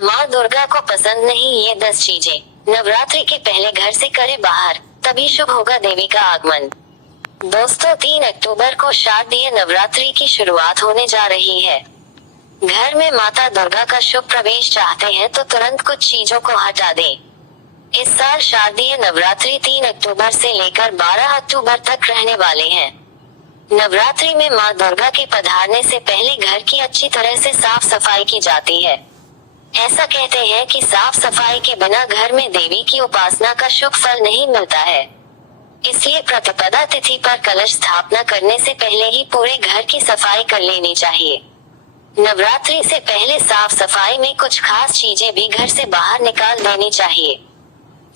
माँ दुर्गा को पसंद नहीं ये 10 चीजें। नवरात्रि के पहले घर से करे बाहर, तभी शुभ होगा देवी का आगमन। दोस्तों, 3 अक्टूबर को शारदीय नवरात्रि की शुरुआत होने जा रही है। घर में माता दुर्गा का शुभ प्रवेश चाहते हैं तो तुरंत कुछ चीजों को हटा दें। इस साल शारदीय नवरात्रि 3 अक्टूबर से लेकर 12 अक्टूबर तक रहने वाले हैं। नवरात्रि में माँ दुर्गा के पधारने से पहले घर की अच्छी तरह से साफ सफाई की जाती है। ऐसा कहते हैं कि साफ सफाई के बिना घर में देवी की उपासना का शुभ फल नहीं मिलता है। इसलिए प्रतिपदा तिथि पर कलश स्थापना करने से पहले ही पूरे घर की सफाई कर लेनी चाहिए। नवरात्रि से पहले साफ सफाई में कुछ खास चीजें भी घर से बाहर निकाल देनी चाहिए।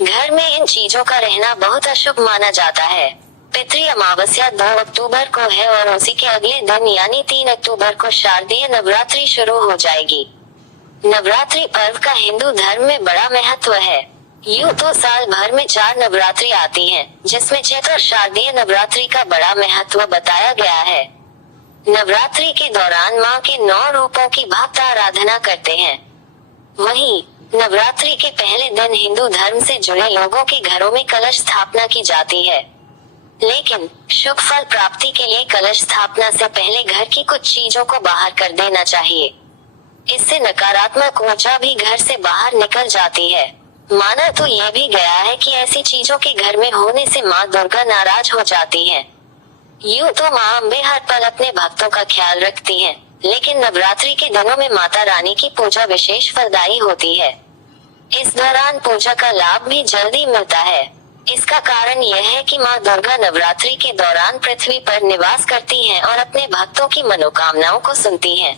घर में इन चीजों का रहना बहुत अशुभ माना जाता है। पितृ अमावस्या 2 अक्टूबर को है और उसी के अगले दिन यानी 3 अक्टूबर को शारदीय नवरात्रि शुरू हो जाएगी। नवरात्रि पर्व का हिंदू धर्म में बड़ा महत्व है। यूं तो साल भर में 4 नवरात्रि आती हैं, जिसमें चैत्र शारदीय नवरात्रि का बड़ा महत्व बताया गया है। नवरात्रि के दौरान माँ के 9 रूपों की भक्त आराधना करते हैं। वहीं नवरात्रि के पहले दिन हिंदू धर्म से जुड़े लोगों के घरों में कलश स्थापना की जाती है। लेकिन शुभ फल प्राप्ति के लिए कलश स्थापना से पहले घर की कुछ चीजों को बाहर कर देना चाहिए। इससे नकारात्मक ऊर्जा भी घर से बाहर निकल जाती है। माना तो यह भी गया है कि ऐसी चीजों के घर में होने से माँ दुर्गा नाराज हो जाती हैं। यूं तो माँ अम्बे हर पल अपने भक्तों का ख्याल रखती हैं, लेकिन नवरात्रि के दिनों में माता रानी की पूजा विशेष फलदायी होती है। इस दौरान पूजा का लाभ भी जल्दी मिलता है। इसका कारण यह है कि माँ दुर्गा नवरात्रि के दौरान पृथ्वी पर निवास करती हैं और अपने भक्तों की मनोकामनाओं को सुनती हैं।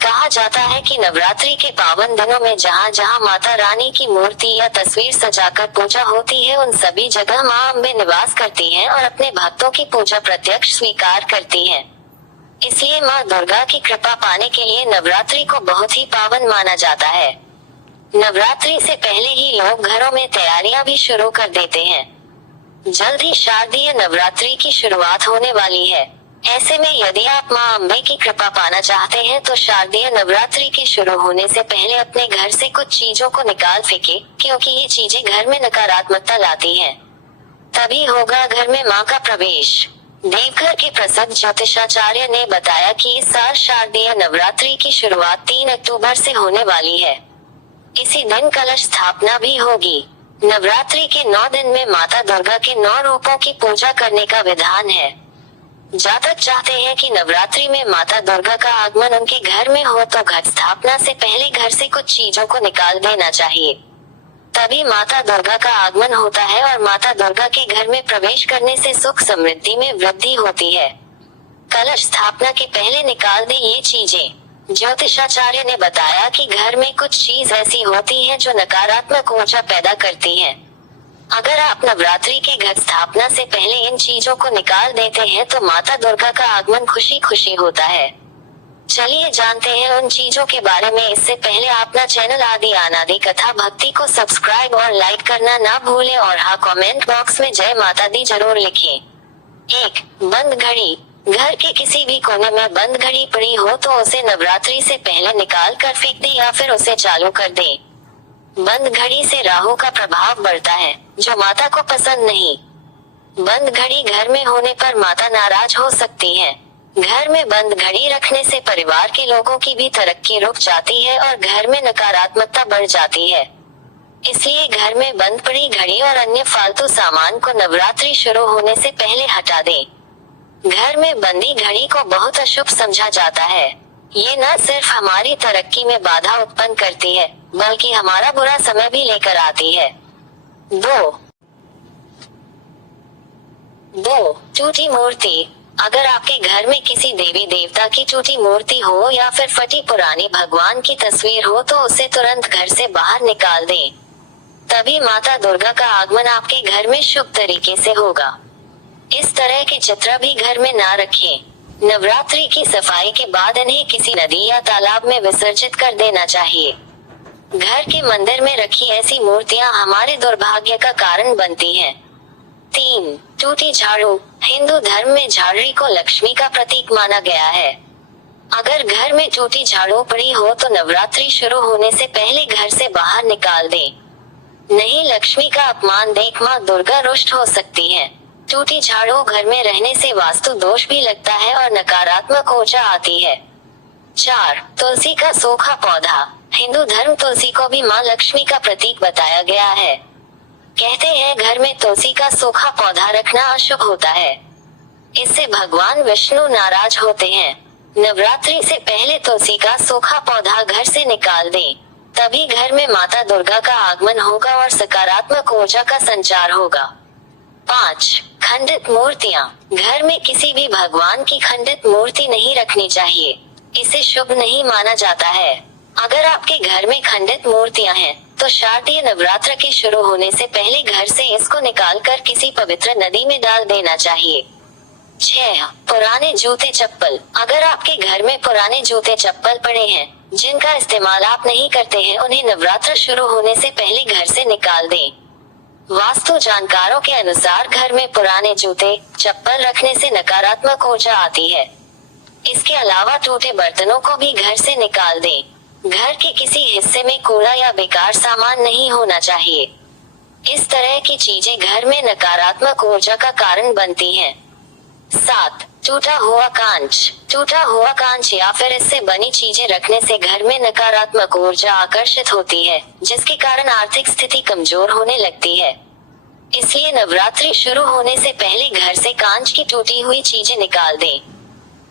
कहा जाता है कि नवरात्रि के पावन दिनों में जहाँ जहाँ माता रानी की मूर्ति या तस्वीर सजाकर पूजा होती है, उन सभी जगह माँ अम्बे निवास करती हैं और अपने भक्तों की पूजा प्रत्यक्ष स्वीकार करती हैं। इसलिए माँ दुर्गा की कृपा पाने के लिए नवरात्रि को बहुत ही पावन माना जाता है। नवरात्रि से पहले ही लोग घरों में तैयारियां भी शुरू कर देते हैं। जल्द ही शारदीय नवरात्रि की शुरुआत होने वाली है। ऐसे में यदि आप माँ अम्बे की कृपा पाना चाहते हैं तो शारदीय नवरात्रि के शुरू होने से पहले अपने घर से कुछ चीजों को निकाल फेंके, क्योंकि ये चीजें घर में नकारात्मकता लाती हैं। तभी होगा घर में माँ का प्रवेश। देवघर के प्रसिद्ध ज्योतिषाचार्य ने बताया कि इस साल शारदीय नवरात्रि की शुरुआत 3 अक्टूबर से होने वाली है। इसी दिन कलश स्थापना भी होगी। नवरात्रि के 9 दिन में माता दुर्गा के 9 रूपों की पूजा करने का विधान है। जातक चाहते हैं कि नवरात्रि में माता दुर्गा का आगमन उनके घर में हो तो घट स्थापना से पहले घर से कुछ चीजों को निकाल देना चाहिए। तभी माता दुर्गा का आगमन होता है और माता दुर्गा के घर में प्रवेश करने से सुख समृद्धि में वृद्धि होती है। कलश स्थापना के पहले निकाल दे ये चीजें। ज्योतिषाचार्य ने बताया कि घर में कुछ चीज ऐसी होती है जो नकारात्मक ऊर्जा पैदा करती है। अगर आप नवरात्रि के घट स्थापना से पहले इन चीजों को निकाल देते हैं तो माता दुर्गा का आगमन खुशी खुशी होता है। चलिए जानते हैं उन चीजों के बारे में। इससे पहले अपना चैनल आदि अनादि कथा भक्ति को सब्सक्राइब और लाइक करना ना भूलें और हाँ कमेंट बॉक्स में जय माता दी जरूर लिखें। 1. बंद घड़ी। घर के किसी भी कोने में बंद घड़ी पड़ी हो तो उसे नवरात्रि से पहले निकाल कर फेंक दें या फिर उसे चालू कर दें। बंद घड़ी से राहु का प्रभाव बढ़ता है, जो माता को पसंद नहीं। बंद घड़ी घर में होने पर माता नाराज हो सकती है। घर में बंद घड़ी रखने से परिवार के लोगों की भी तरक्की रुक जाती है और घर में नकारात्मकता बढ़ जाती है। इसलिए घर में बंद पड़ी घड़ी और अन्य फालतू सामान को नवरात्रि शुरू होने से पहले हटा दें। घर में बंदी घड़ी को बहुत अशुभ समझा जाता है। ये न सिर्फ हमारी तरक्की में बाधा उत्पन्न करती है, बल्कि हमारा बुरा समय भी लेकर आती है। 2. टूटी मूर्ति। अगर आपके घर में किसी देवी देवता की टूटी मूर्ति हो या फिर फटी पुरानी भगवान की तस्वीर हो तो उसे तुरंत घर से बाहर निकाल दें। तभी माता दुर्गा का आगमन आपके घर में शुभ तरीके से होगा। इस तरह के चित्र भी घर में ना रखें। नवरात्रि की सफाई के बाद इन्हें किसी नदी या तालाब में विसर्जित कर देना चाहिए। घर के मंदिर में रखी ऐसी मूर्तियां हमारे दुर्भाग्य का कारण बनती हैं। 3. टूटी झाड़ू। हिंदू धर्म में झाड़ू को लक्ष्मी का प्रतीक माना गया है। अगर घर में टूटी झाड़ू पड़ी हो तो नवरात्रि शुरू होने से पहले घर से बाहर निकाल दें। नहीं, लक्ष्मी का अपमान देख माँ दुर्गा रुष्ट हो सकती हैं। टूटी झाड़ू घर में रहने से वास्तु दोष भी लगता है और नकारात्मक ऊर्जा आती है। 4. तुलसी का सूखा पौधा। हिंदू धर्म तुलसी को भी माँ लक्ष्मी का प्रतीक बताया गया है। कहते हैं घर में तुलसी का सूखा पौधा रखना अशुभ होता है। इससे भगवान विष्णु नाराज होते हैं। नवरात्रि से पहले तुलसी का सूखा पौधा घर से निकाल दें, तभी घर में माता दुर्गा का आगमन होगा और सकारात्मक ऊर्जा का संचार होगा। 5. खंडित मूर्तियाँ। घर में किसी भी भगवान की खंडित मूर्ति नहीं रखनी चाहिए, इसे शुभ नहीं माना जाता है। अगर आपके घर में खंडित मूर्तियाँ हैं, तो शारदीय नवरात्र के शुरू होने से पहले घर से इसको निकालकर किसी पवित्र नदी में डाल देना चाहिए। 6. पुराने जूते चप्पल। अगर आपके घर में पुराने जूते चप्पल पड़े हैं, जिनका इस्तेमाल आप नहीं करते हैं, उन्हें नवरात्र शुरू होने से पहले घर से निकाल दें। वास्तु जानकारों के अनुसार घर में पुराने जूते चप्पल रखने से नकारात्मक ऊर्जा आती है। इसके अलावा टूटे बर्तनों को भी घर से निकाल दें। घर के किसी हिस्से में कूड़ा या बेकार सामान नहीं होना चाहिए। इस तरह की चीजें घर में नकारात्मक ऊर्जा का कारण बनती हैं। 7. टूटा हुआ कांच। टूटा हुआ कांच या फिर इससे बनी चीजें रखने से घर में नकारात्मक ऊर्जा आकर्षित होती है, जिसके कारण आर्थिक स्थिति कमजोर होने लगती है। इसलिए नवरात्रि शुरू होने से पहले घर से कांच की टूटी हुई चीजें निकाल दें।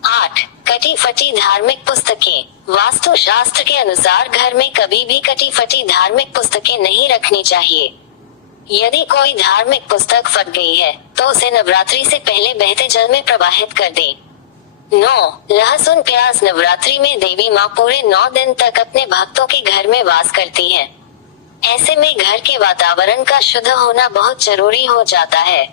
8. कटी फटी धार्मिक पुस्तकें। वास्तु शास्त्र के अनुसार घर में कभी भी कटी फटी धार्मिक पुस्तकें नहीं रखनी चाहिए। यदि कोई धार्मिक पुस्तक फट गई है, तो उसे नवरात्रि से पहले बहते जल में प्रवाहित कर दें। 9. लहसुन प्याज। नवरात्रि में देवी माँ पूरे 9 दिन तक अपने भक्तों के घर में वास करती हैं। ऐसे में घर के वातावरण का शुद्ध होना बहुत जरूरी हो जाता है।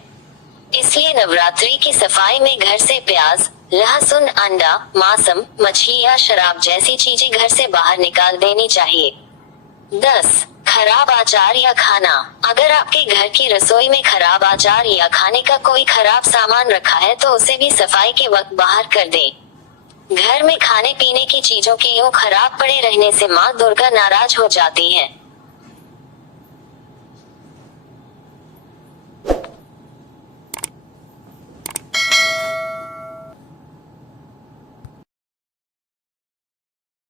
इसलिए नवरात्रि की सफाई में घर से प्याज, लहसुन, अंडा, मांसम, मछली या शराब जैसी चीजें घर से बाहर निकाल देनी चाहिए। 10. खराब आचार या खाना। अगर आपके घर की रसोई में खराब आचार या खाने का कोई खराब सामान रखा है, तो उसे भी सफाई के वक्त बाहर कर दें। घर में खाने पीने की चीजों के यूं खराब पड़े रहने से माँ दुर्गा नाराज हो जाती हैं।